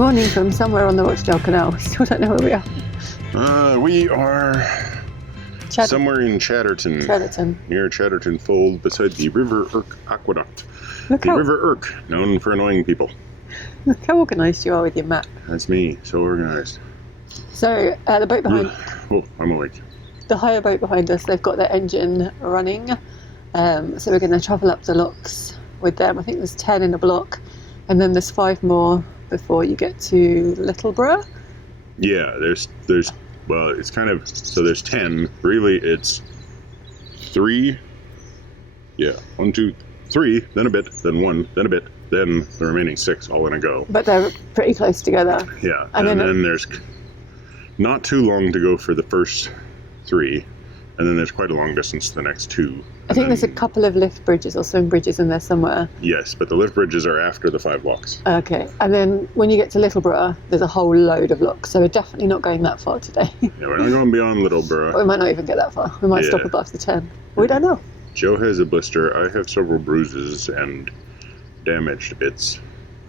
Morning from somewhere on the Rochdale Canal. Still don't know where we are. We are somewhere in Chadderton. Near Chadderton Fold, beside the River Irk Aqueduct. River Irk, known for annoying people. Look how organised you are with your map. That's me, so organised. So, the boat behind... Oh, I'm awake. The hire boat behind us, they've got their engine running. So we're going to travel up the locks with them. I think there's 10 in a block. And then there's 5 more before you get to Littleborough. Yeah, there's well, it's kind of, so there's 10. Really, it's 3. Yeah, 1, 2, 3, then a bit, then 1, then a bit, then the remaining 6 all in a go. But they're pretty close together. Yeah, and then there's not too long to go for the first 3, and then there's quite a long distance to the next 2. I think there's a couple of lift bridges or swing bridges in there somewhere. Yes, but the lift bridges are after the 5 locks. Okay, and then when you get to Littleborough, there's a whole load of locks, so we're definitely not going that far today. Yeah, we're not going beyond Littleborough. We might not even get that far. We might stop above the 10. We don't know. Joe has a blister. I have several bruises and damaged bits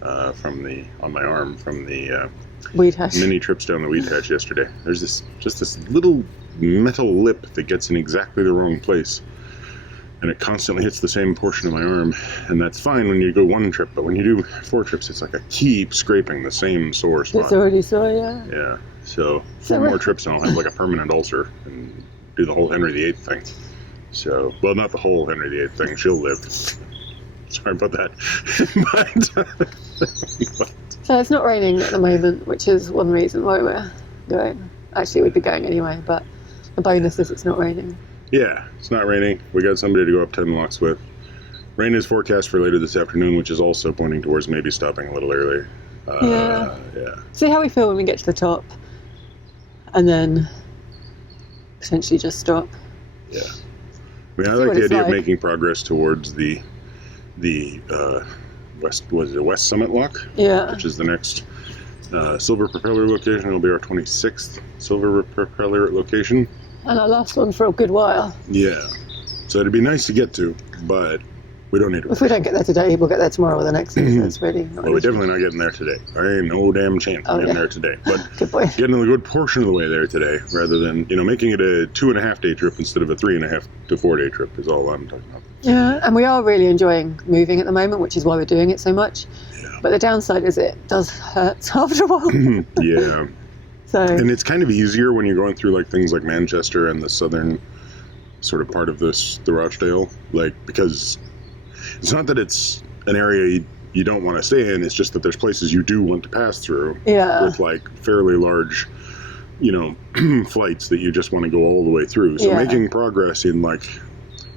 on my arm from the weed hatch. Many trips down the weed hatch yesterday. There's this little metal lip that gets in exactly the wrong place. And it constantly hits the same portion of my arm, and that's fine when you go 1 trip, but when you do 4 trips, it's like I keep scraping the same sore spot. It's already sore, yeah. Yeah, so 4 more trips and I'll have like a permanent ulcer and do the whole Henry VIII thing. So, well, not the whole Henry VIII thing, she'll live. Sorry about that. but, So it's not raining at the moment, which is one reason why we're going. Actually, we'd be going anyway, but the bonus is it's not raining. Yeah, it's not raining. We got somebody to go up 10 locks with. Rain is forecast for later this afternoon, which is also pointing towards maybe stopping a little early. Yeah. See how we feel when we get to the top, and then potentially just stop. Yeah. I mean, I like the idea of making progress towards the West Summit Lock? Yeah. Which is the next silver propeller location. It'll be our 26th silver propeller location. And our last one for a good while. Yeah. So it'd be nice to get to, but we don't need to. If we don't get there today, we'll get there tomorrow or the next day. So it's really not. Well, we're definitely not getting there today. I ain't no damn chance of getting there today. But good boy. Getting a good portion of the way there today, rather than, making it a 2.5-day trip instead of a 3.5 to 4-day trip is all I'm talking about. Yeah, and we are really enjoying moving at the moment, which is why we're doing it so much. Yeah. But the downside is it does hurt after a while. Yeah. And it's kind of easier when you're going through like things like Manchester and the southern sort of part of the Rochdale, because it's not that it's an area you don't want to stay in, it's just that there's places you do want to pass through with like fairly large, flights that you just want to go all the way through. So making progress in like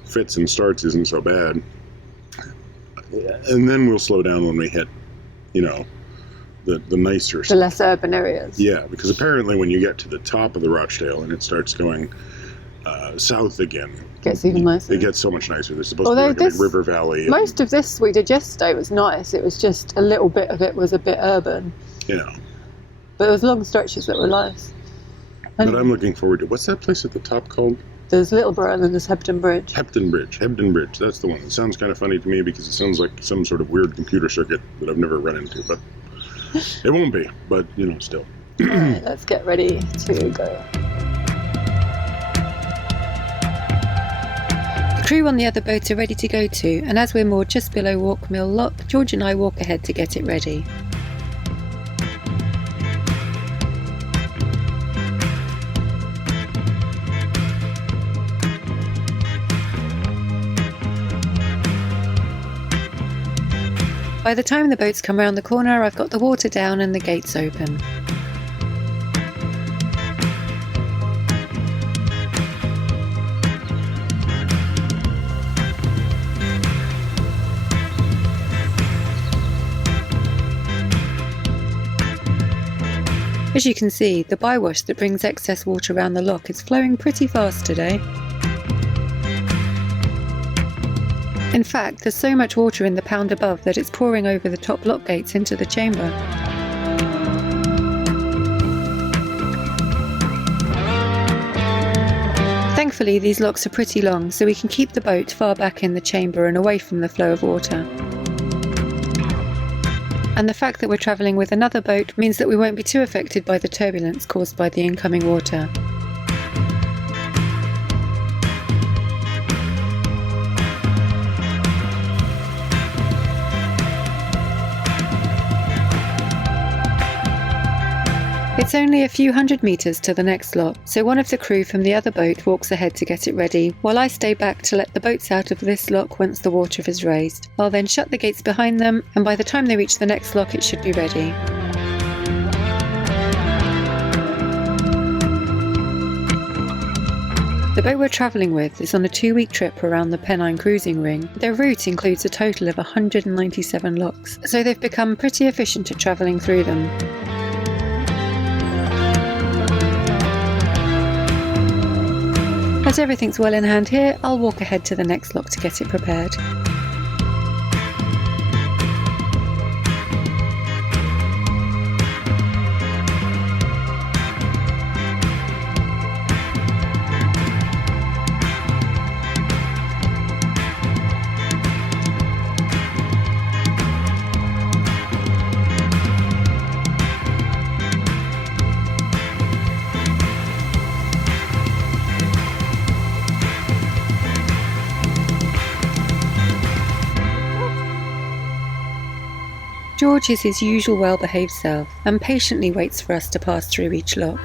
fits and starts isn't so bad. And then we'll slow down when we hit, the nicer stuff. The less urban areas. Yeah, because apparently when you get to the top of the Rochdale and it starts going south again, it gets even nicer. It gets so much nicer. There's supposed to be like a big river valley. Most of this we did yesterday was nice. It was just a little bit of it was a bit urban. Yeah. But there was long stretches that were nice. But I'm looking forward to, what's that place at the top called? There's Littleborough and then there's Hebden Bridge. Hebden Bridge, that's the one. It sounds kind of funny to me because it sounds like some sort of weird computer circuit that I've never run into, but it won't be, but still. Alright, let's get ready to go. The crew on the other boat are ready to go too, and as we're moored just below Walkmill Lock, George and I walk ahead to get it ready. By the time the boats come around the corner, I've got the water down and the gates open. As you can see, the bywash that brings excess water around the lock is flowing pretty fast today. In fact, there's so much water in the pound above that it's pouring over the top lock gates into the chamber. Thankfully, these locks are pretty long, so we can keep the boat far back in the chamber and away from the flow of water. and the fact that we're travelling with another boat means that we won't be too affected by the turbulence caused by the incoming water. It's only a few hundred metres to the next lock, so one of the crew from the other boat walks ahead to get it ready, while I stay back to let the boats out of this lock once the water is raised. I'll then shut the gates behind them, and by the time they reach the next lock it should be ready. The boat we're travelling with is on a 2-week trip around the Pennine cruising ring. Their route includes a total of 197 locks, so they've become pretty efficient at travelling through them. As everything's well in hand here, I'll walk ahead to the next lock to get it prepared. George is his usual well-behaved self and patiently waits for us to pass through each lock.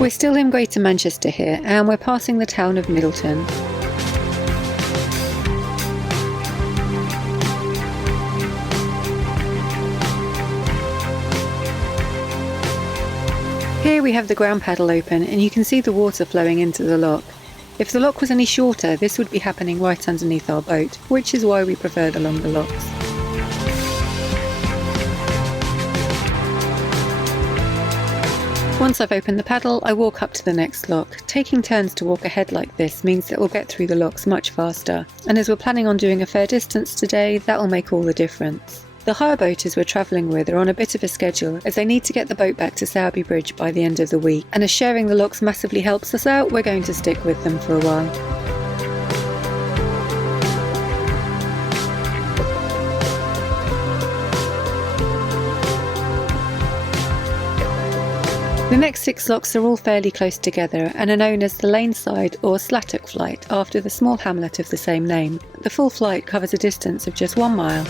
We're still in Greater Manchester here, and we're passing the town of Middleton. Here we have the ground paddle open, and you can see the water flowing into the lock. If the lock was any shorter, this would be happening right underneath our boat, which is why we prefer the longer locks. Once I've opened the paddle, I walk up to the next lock. Taking turns to walk ahead like this means that we'll get through the locks much faster, and as we're planning on doing a fair distance today, that will make all the difference. The hire boaters we're travelling with are on a bit of a schedule, as they need to get the boat back to Sowerby Bridge by the end of the week, and as sharing the locks massively helps us out, we're going to stick with them for a while. The next 6 locks are all fairly close together and are known as the Laneside or Slattock Flight after the small hamlet of the same name. The full flight covers a distance of just 1 mile.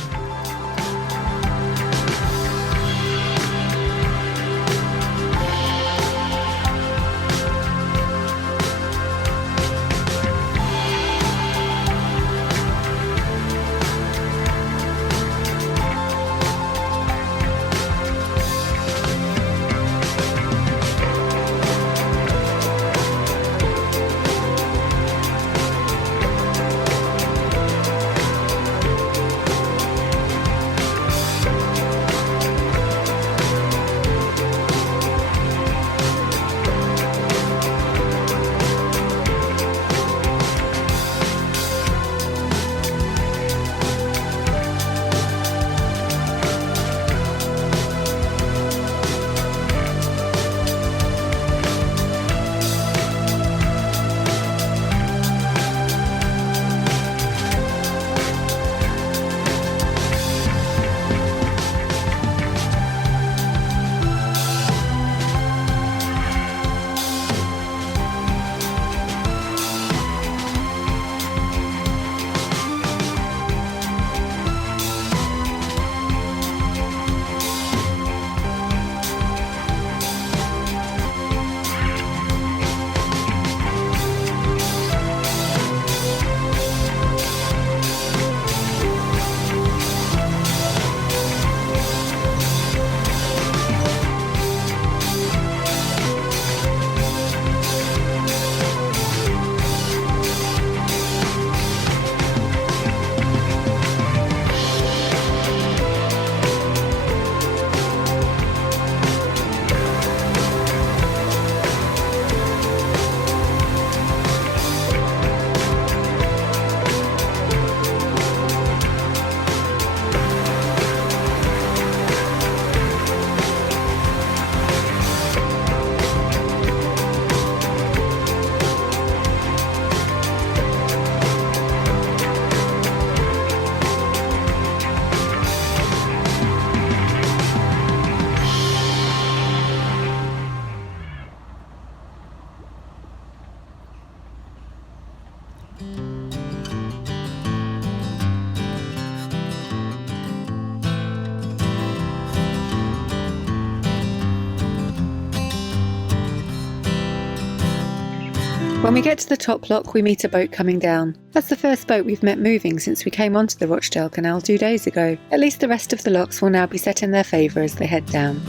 When we get to the top lock, we meet a boat coming down. That's the first boat we've met moving since we came onto the Rochdale Canal 2 days ago. At least the rest of the locks will now be set in their favour as they head down.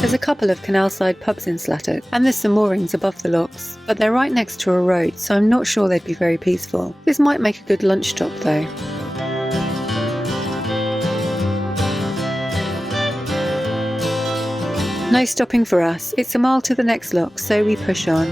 There's a couple of canal-side pubs in Slattock, and there's some moorings above the locks, but they're right next to a road, so I'm not sure they'd be very peaceful. This might make a good lunch stop though. No stopping for us, it's a mile to the next lock, so we push on.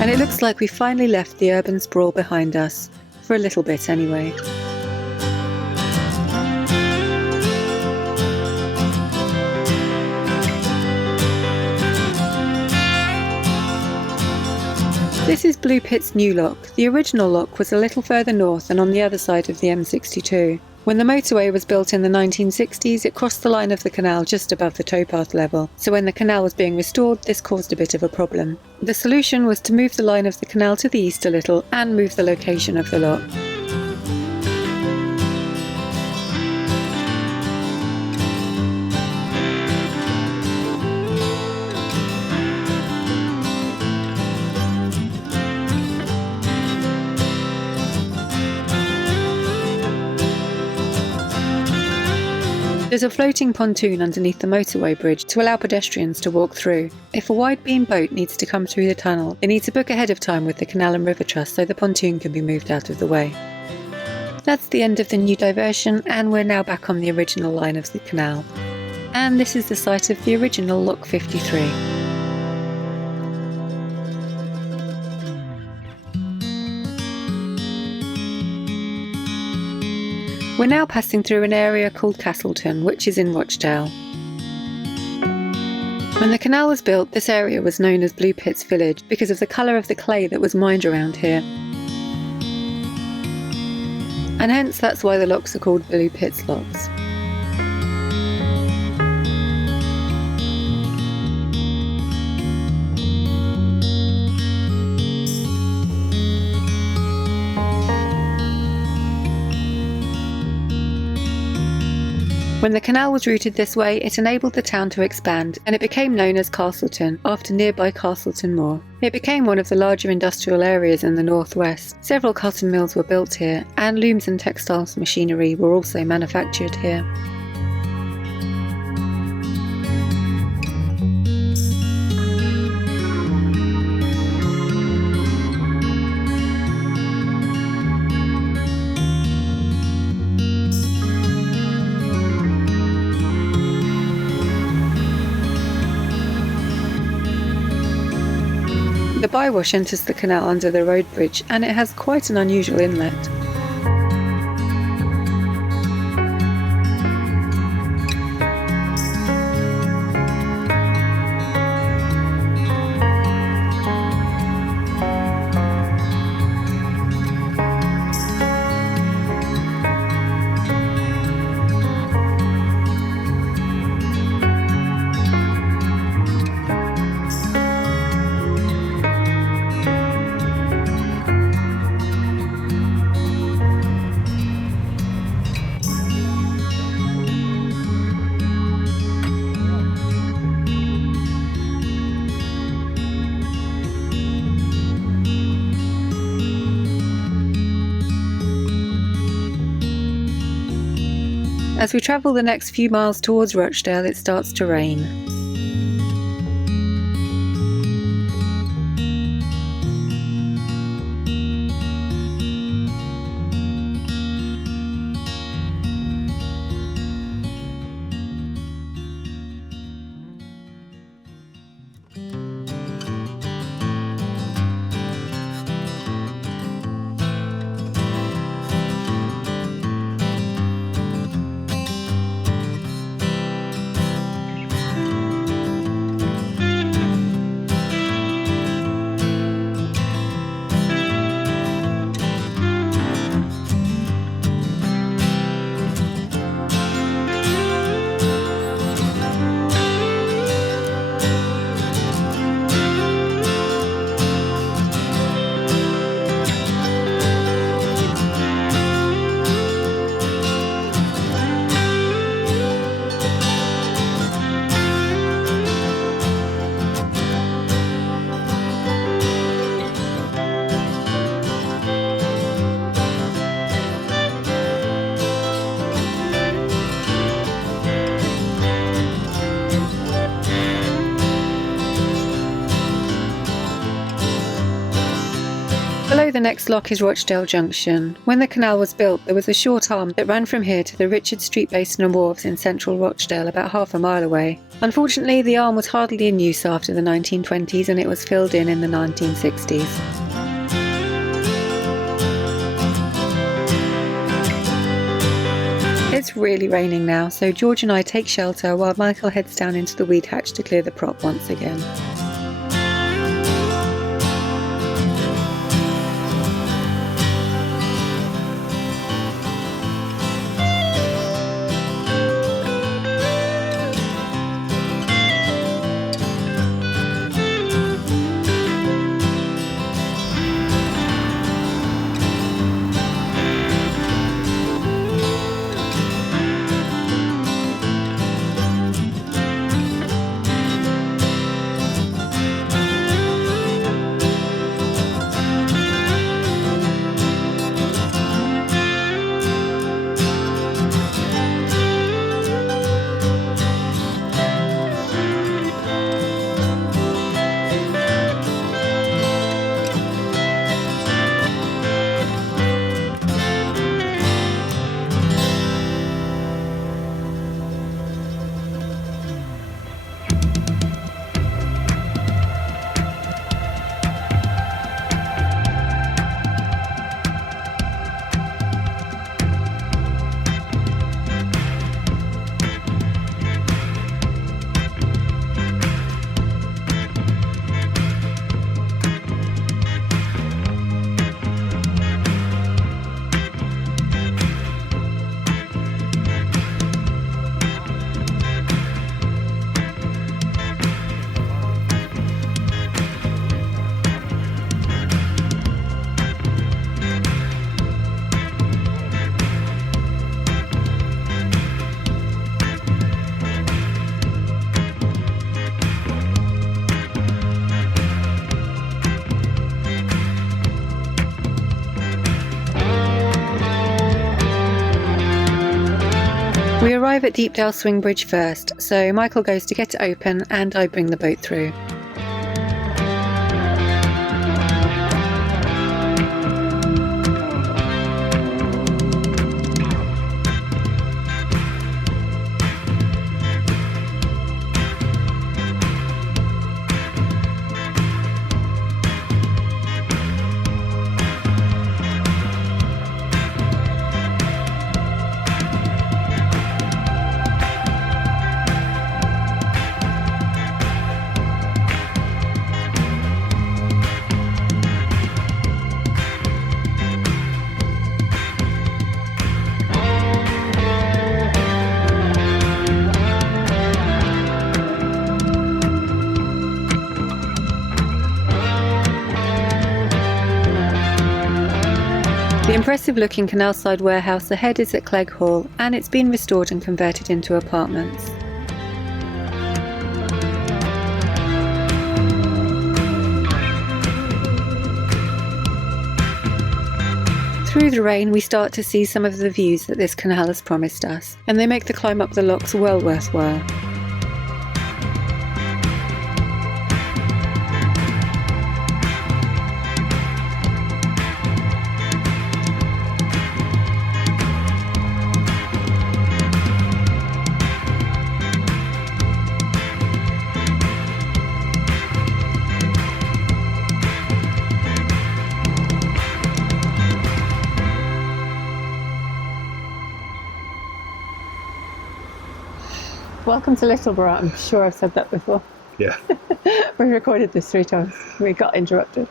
And it looks like we finally left the urban sprawl behind us, for a little bit anyway. This is Blue Pit's new lock. The original lock was a little further north and on the other side of the M62. When the motorway was built in the 1960s, it crossed the line of the canal just above the towpath level, so when the canal was being restored, this caused a bit of a problem. The solution was to move the line of the canal to the east a little and move the location of the lock. There's a floating pontoon underneath the motorway bridge to allow pedestrians to walk through. If a wide beam boat needs to come through the tunnel, they need to book ahead of time with the Canal and River Trust so the pontoon can be moved out of the way. That's the end of the new diversion, and we're now back on the original line of the canal. And this is the site of the original Lock 53. We're now passing through an area called Castleton, which is in Rochdale. When the canal was built, this area was known as Blue Pit's Village because of the colour of the clay that was mined around here. And hence that's why the locks are called Blue Pit's locks. When the canal was routed this way, it enabled the town to expand, and it became known as Castleton, after nearby Castleton Moor. It became one of the larger industrial areas in the northwest. Several cotton mills were built here, and looms and textiles machinery were also manufactured here. The bywash enters the canal under the road bridge, and it has quite an unusual inlet. As we travel the next few miles towards Rochdale, it starts to rain. the next lock is Rochdale Junction. When the canal was built, there was a short arm that ran from here to the Richard Street Basin and Wharves in central Rochdale, about half a mile away. Unfortunately, the arm was hardly in use after the 1920s and it was filled in the 1960s. It's really raining now, so George and I take shelter while Michael heads down into the weed hatch to clear the prop once again. We arrive at Deepdale Swing Bridge first, so Michael goes to get it open and I bring the boat through. The impressive looking canal-side warehouse ahead is at Clegg Hall, and it's been restored and converted into apartments. Through the rain we start to see some of the views that this canal has promised us, and they make the climb up the locks well worthwhile. Welcome to Littleborough. I'm sure I've said that before. Yeah. We recorded this 3 times. We got interrupted.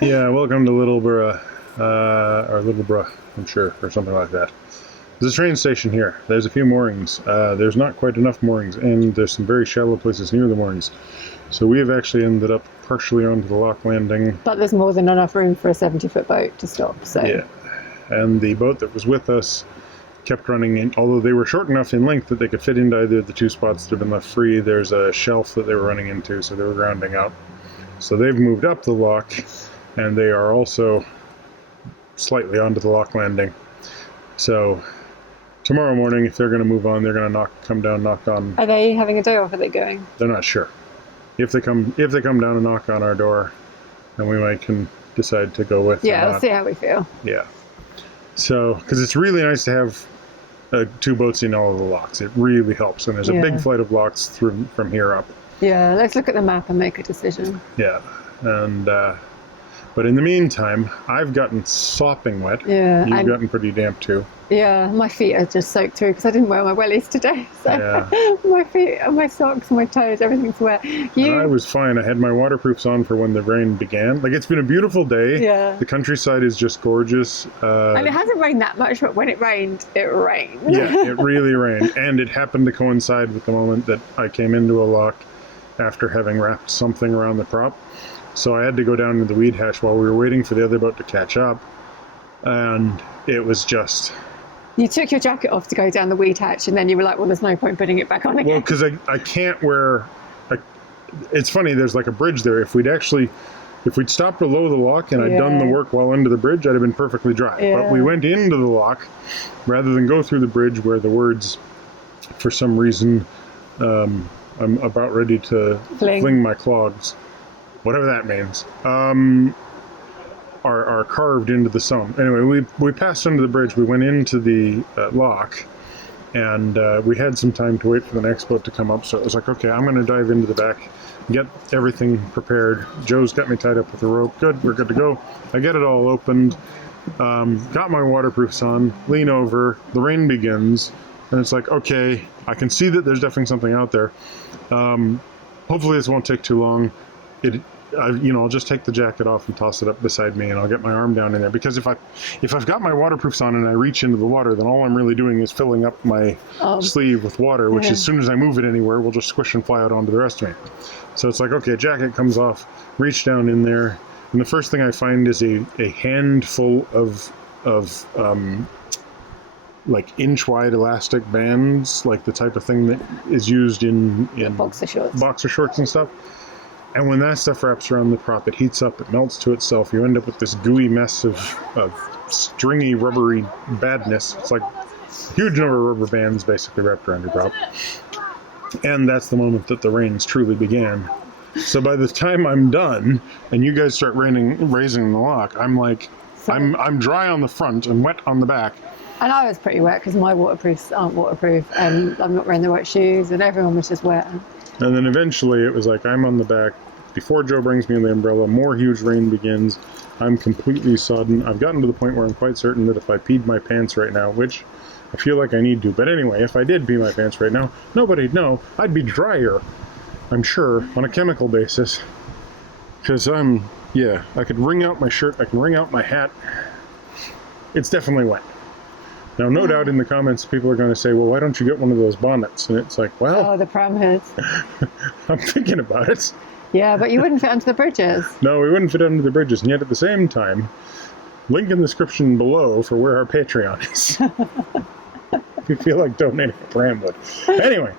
Yeah, welcome to Littleborough, or Littleborough, I'm sure, or something like that. There's a train station here. There's a few moorings. There's not quite enough moorings, and there's some very shallow places near the moorings. So we have actually ended up partially onto the lock landing. But there's more than enough room for a 70-foot boat to stop, so... Yeah. And the boat that was with us kept running in, although they were short enough in length that they could fit into either of the 2 spots that have been left free. There's a shelf that they were running into, so they were grounding out. So they've moved up the lock, and they are also slightly onto the lock landing. So tomorrow morning, if they're going to move on, they're going to come down, knock on. Are they having a day off? Are they going? They're not sure. If they come down and knock on our door, then we might can decide to go with. Yeah, we'll see how we feel. Yeah. So, because it's really nice to have 2 boats in all of the locks. It really helps. And there's a big flight of locks from here up. Yeah, let's look at the map and make a decision. Yeah. And, but in the meantime, I've gotten sopping wet. Yeah. You've gotten pretty damp too. Yeah, my feet are just soaked through because I didn't wear my wellies today. So my feet, my socks, my toes, everything's wet. And I was fine. I had my waterproofs on for when the rain began. Like, it's been a beautiful day. Yeah. The countryside is just gorgeous. And it hasn't rained that much, but when it rained, it rained. Yeah, it really rained. And it happened to coincide with the moment that I came into a lock after having wrapped something around the prop. So I had to go down to the weed hatch while we were waiting for the other boat to catch up. And it was just... You took your jacket off to go down the weed hatch, and then you were like, well, there's no point putting it back on again. Well, because I can't wear... it's funny, there's like a bridge there. If we'd stopped below the lock and I'd done the work while under the bridge, I'd have been perfectly dry. Yeah. But we went into the lock rather than go through the bridge where the words, for some reason, I'm about ready to fling my clogs, whatever that means, are carved into the stone. Anyway, we passed under the bridge, we went into the lock, and we had some time to wait for the next boat to come up, so it was like, okay, I'm going to dive into the back, get everything prepared. Joe's got me tied up with a rope. Good, we're good to go. I get it all opened, got my waterproofs on, lean over, the rain begins, and it's like, okay, I can see that there's definitely something out there. Hopefully this won't take too long. I'll just take the jacket off and toss it up beside me, and I'll get my arm down in there. Because if I've got my waterproofs on and I reach into the water, then all I'm really doing is filling up my sleeve with water, which as soon as I move it anywhere, will just squish and fly out onto the rest of me. So it's like, okay, jacket comes off, reach down in there, and the first thing I find is a handful of like inch-wide elastic bands, like the type of thing that is used in boxer shorts and stuff. And when that stuff wraps around the prop, it heats up, it melts to itself. You end up with this gooey mess of stringy, rubbery badness. It's like a huge number of rubber bands basically wrapped around your prop. And that's the moment that the rains truly began. So by the time I'm done and you guys start raising the lock, I'm like, I'm dry on the front and wet on the back. And I was pretty wet because my waterproofs aren't waterproof, and I'm not wearing the right shoes, and everyone was just wet. And then eventually it was like, I'm on the back. Before Joe brings me the umbrella, more huge rain begins. I'm completely sodden. I've gotten to the point where I'm quite certain that if I peed my pants right now, which I feel like I need to, but anyway, if I did pee my pants right now, nobody'd know. I'd be drier, I'm sure, on a chemical basis. Because I could wring out my shirt, I can wring out my hat. It's definitely wet. Now, no doubt in the comments, people are going to say, well, why don't you get one of those bonnets? And it's like, well... Oh, the pram hoods. I'm thinking about it. Yeah, but you wouldn't fit under the bridges. No, we wouldn't fit under the bridges. And yet at the same time, link in the description below for where our Patreon is. If you feel like donating a pram wood. Anyway,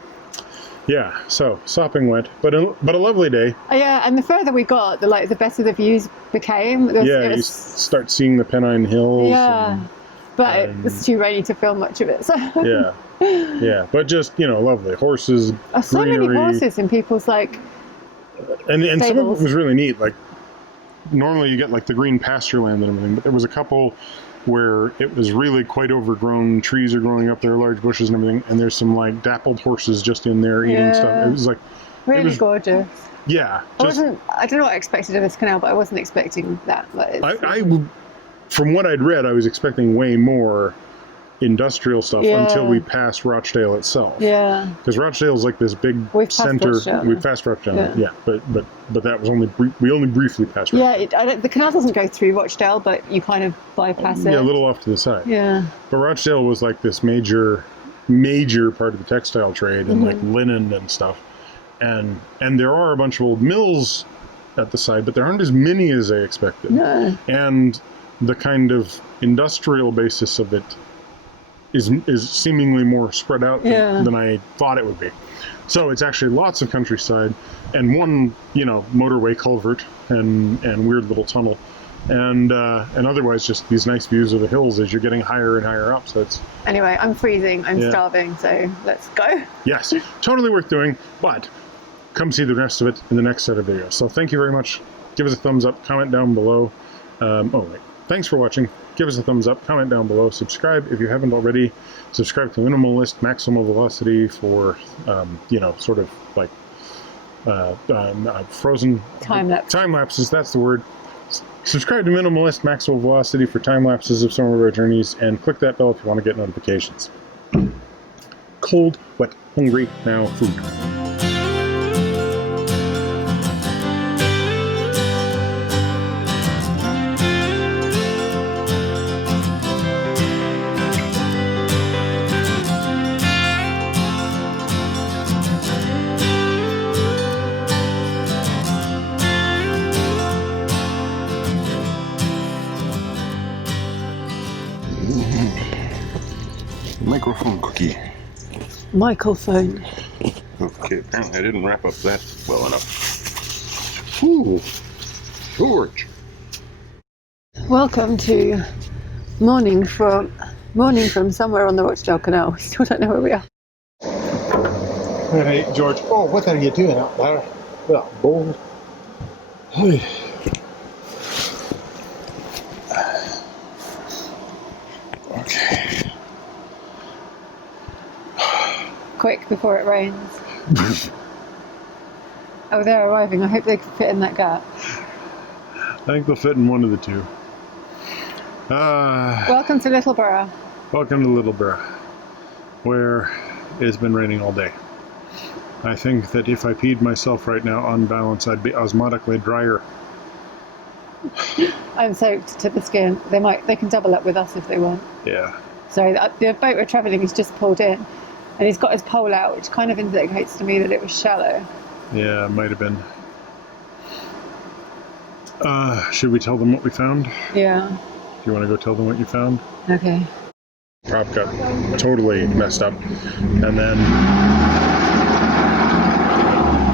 yeah, so sopping wet, but a lovely day. Yeah, and the further we got, the better the views became. You start seeing the Pennine Hills. Yeah. But it was too rainy to film much of it. So. Yeah, but just, lovely. Horses, so greenery. many horses in people's, and some of it was really neat. Like, normally you get, the green pasture land and everything, but there was a couple where it was really quite overgrown. Trees are growing up there, large bushes and everything, and there's some, dappled horses just in there eating stuff. It was, really gorgeous. Yeah. I don't know what I expected of this canal, but I wasn't expecting that. From what I'd read, I was expecting way more industrial stuff until we passed Rochdale itself. Yeah. Because Rochdale is like this big center. We've passed Rochdale. Yeah. But that was we only briefly passed Rochdale. Yeah, the canal doesn't go through Rochdale, but you kind of bypass it. Yeah, a little off to the side. Yeah. But Rochdale was like this major part of the textile trade and linen and stuff. And there are a bunch of old mills at the side, but there aren't as many as I expected. No. And the kind of industrial basis of it is seemingly more spread out than I thought it would be. So it's actually lots of countryside and one, motorway culvert and weird little tunnel, and otherwise just these nice views of the hills as you're getting higher and higher up. So it's anyway. I'm freezing. I'm starving. So let's go. Yes, totally worth doing. But come see the rest of it in the next set of videos. So thank you very much. Give us a thumbs up. Comment down below. Thanks for watching. Give us a thumbs up, comment down below, subscribe if you haven't already. Subscribe to Minimalist Maximal Velocity for, sort of like frozen Time lapses. That's the word. Subscribe to Minimalist Maximal Velocity for time lapses of some of our journeys, and click that bell if you want to get notifications. Cold, wet, hungry, now food. Microphone cookie. Microphone. Okay, apparently I didn't wrap up that well enough. Ooh, George. Welcome to morning from somewhere on the Rochdale Canal. We still don't know where we are. Hey, George. Oh, what are you doing up there? That bowl. Hey. Okay. Quick before it rains. Oh, they're arriving. I hope they can fit in that gap. I think they'll fit in one of the two. Welcome to Littleborough. Welcome to Littleborough, where it's been raining all day. I think that if I peed myself right now on balance, I'd be osmotically drier. I'm soaked to the skin. They can double up with us if they want. Yeah. So the boat we're travelling is just pulled in, and he's got his pole out, which kind of indicates to me that it was shallow. Yeah, it might have been. Should we tell them what we found? Yeah. Do you want to go tell them what you found? Okay. Prop got totally messed up, and then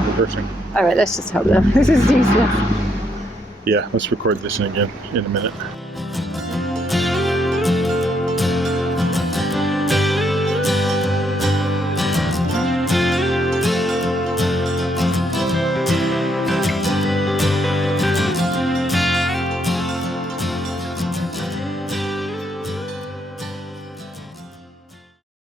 reversing. All right, let's just help them. This is useless. Yeah, let's record this again in a minute.